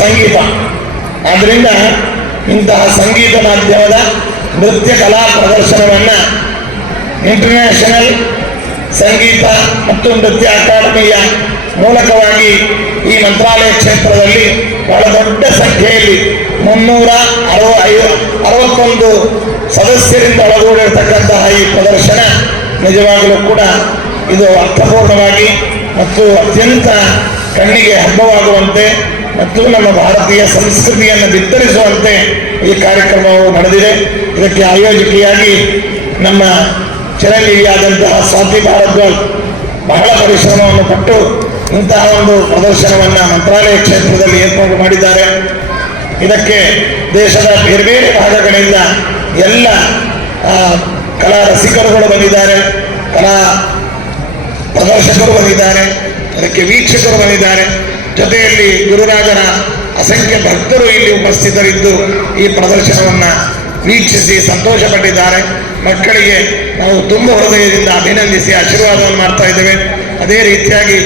ಸಂಗೀತ ಆದ್ದರಿಂದ ಇಂತಹ ಸಂಗೀತ ಮಾಧ್ಯಮದ ನೃತ್ಯ ಕಲಾ ಪ್ರದರ್ಶನವನ್ನು ಇಂಟರ್ನ್ಯಾಷನಲ್ ಸಂಗೀತ ಮತ್ತು ನೃತ್ಯ ಅಕಾಡೆಮಿಯ ಮೂಲಕವಾಗಿ ಈ ಮಂತ್ರಾಲಯ ಕ್ಷೇತ್ರದಲ್ಲಿ ಬಹಳ ದೊಡ್ಡ ಸಂಖ್ಯೆಯಲ್ಲಿ 361 ಸದಸ್ಯರಿಂದ ಒಳಗೂಡಿರತಕ್ಕಂತಹ ಈ ಪ್ರದರ್ಶನ ನಿಜವಾಗಲೂ ಕೂಡ ಇದು ಅರ್ಥಪೂರ್ಣವಾಗಿ ಮತ್ತು ಅತ್ಯಂತ ಕಣ್ಣಿಗೆ ಹಬ್ಬವಾಗುವಂತೆ ಮತ್ತು ನಮ್ಮ ಭಾರತೀಯ ಸಂಸ್ಕೃತಿಯನ್ನು ಬಿತ್ತರಿಸುವಂತೆ ಈ ಕಾರ್ಯಕ್ರಮವು ನಡೆದಿದೆ. ಇದಕ್ಕೆ ಆಯೋಜಕಿಯಾಗಿ ನಮ್ಮ ಚಿರಂಜೀವಿಯಾದಂತಹ ಸ್ವಾತಿ ಭಾರದ್ವಾಜ್ ಬಹಳ ಪರಿಶ್ರಮವನ್ನು ಪಟ್ಟು ಇಂತಹ ಒಂದು ಪ್ರದರ್ಶನವನ್ನು ಮಂತ್ರಾಲಯ ಕ್ಷೇತ್ರದಲ್ಲಿ ಏರ್ಪಾಡು ಮಾಡಿದ್ದಾರೆ. ಇದಕ್ಕೆ ದೇಶದ ಬೇರೆ ಬೇರೆ ಭಾಗಗಳಿಂದ ಎಲ್ಲ ಕಲಾ ರಸಿಕರುಗಳು ಬಂದಿದ್ದಾರೆ, ಕಲಾ ಪ್ರದರ್ಶಕರು ಬಂದಿದ್ದಾರೆ, ಅದಕ್ಕೆ ವೀಕ್ಷಕರು ಬಂದಿದ್ದಾರೆ. ಜೊತೆಯಲ್ಲಿ ಗುರುರಾಜರ ಅಸಂಖ್ಯ ಭಕ್ತರು ಇಲ್ಲಿ ಉಪಸ್ಥಿತರಿದ್ದು ಈ ಪ್ರದರ್ಶನವನ್ನು ವೀಕ್ಷಿಸಿ ಸಂತೋಷಪಟ್ಟಿದ್ದಾರೆ. ಮಕ್ಕಳಿಗೆ ನಾವು ತುಂಬ ಹೃದಯದಿಂದ ಅಭಿನಂದಿಸಿ ಆಶೀರ್ವಾದವನ್ನು ಮಾಡ್ತಾ ಇದ್ದೇವೆ. ಅದೇ ರೀತಿಯಾಗಿ